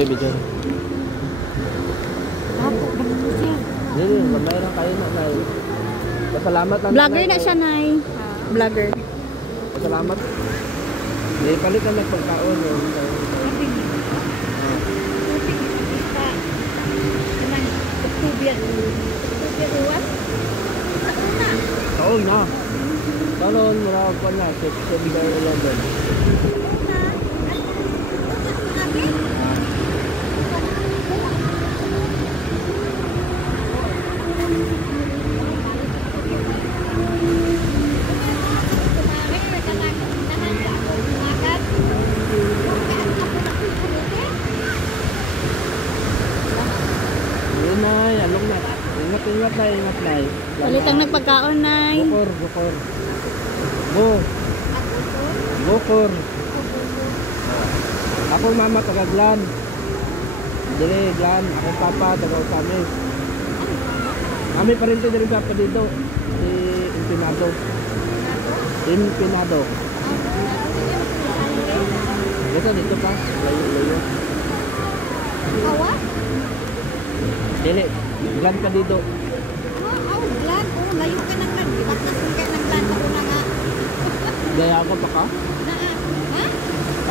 Baby dyan. Apo, bakit po siya? Hindi, mayroon kayo na, Nay. Pasalamat lang. Vlogger na siya, Nay. Vlogger. Pasalamat. Hindi, palit na nagpagkaon yun. Taon na. Taon mula ko na. September 11. Nay, along na. Ingat na, ingat na. Palitang nagpagkaon, Nay. Bukor. Bukor. Ako mama taga Glan. Dili Glan, ako papa taga Usamis. Kami pa rin dito pa dito. Si Empinado. Dito pa. Layo. Awa? Dili, Glan ka dito. Glan. Layo ka ng Glan. Bakit ka ng Glan ako na nga? Gaya ako pa ka? Ha?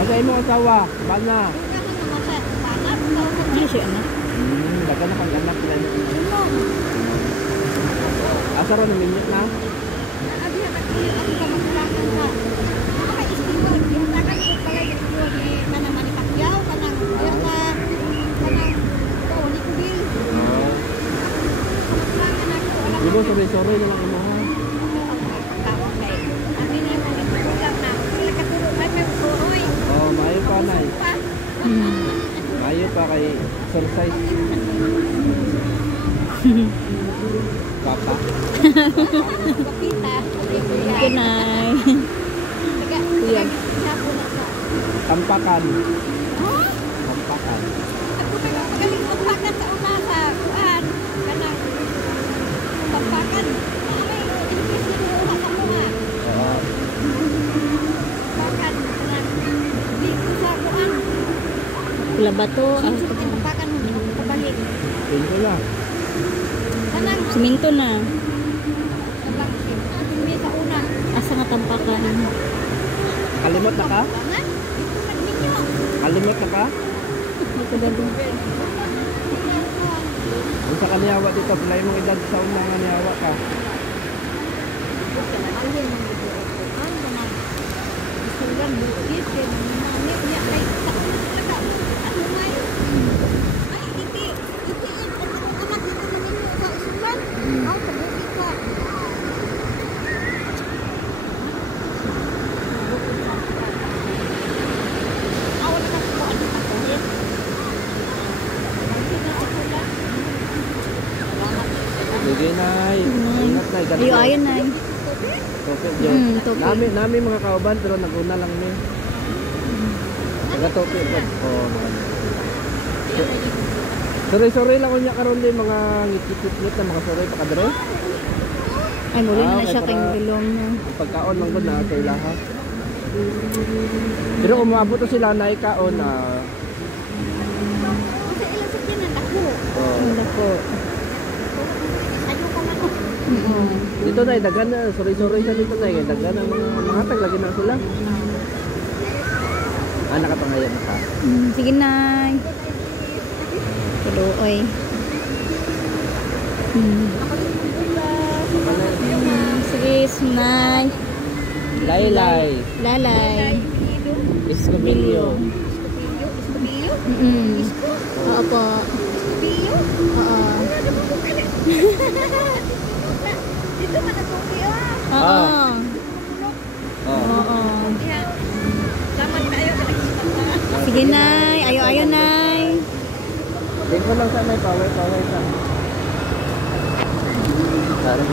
Asay mo asawa, bana. Hindi siya, anak. Daga na kang anak na. Asa ron minute na? Di ba sorry na lang mo ha? Oh, mayo pa Nay. Mayo pa kay exercise. Papa. Good night. Kuya. Tampakan. Pula Bato. Pinto na. Siminto na. Asa nga tampakan. Kalimot na ka? Kalimot na ka? Dito gado. Kung sa kaniyawa dito, pilay mong edad sa unang kaniyawa ka. Sige Nay. Ingat Nay. Ayun, Nay. Topik yun. Topik. Nami mga kauban pero naguna lang ni. Taga-topik po. Sorry lang unya karon din mga ngit-ngit na mga sorry pa kadre. Ay, muli na Okay, siya kay bilong na. Pagkaon lang gud na sa ilaha. Pero umabot to sila na ikaon na. Ang dako. Dito na dagan na sorry siya dito na dagan ang mga tag lagi na sila. Nakapangayan na ka. Sige, Nay. Tuloy. Sige, Nay. Laylay. Lalay. Escobillo. Oo po. Oo. Dito man ang tuki Oo. Oo. Salamat kayo. Sige, Nay. Ayo, Nay. Tingko lang sa may power sa. Sorry.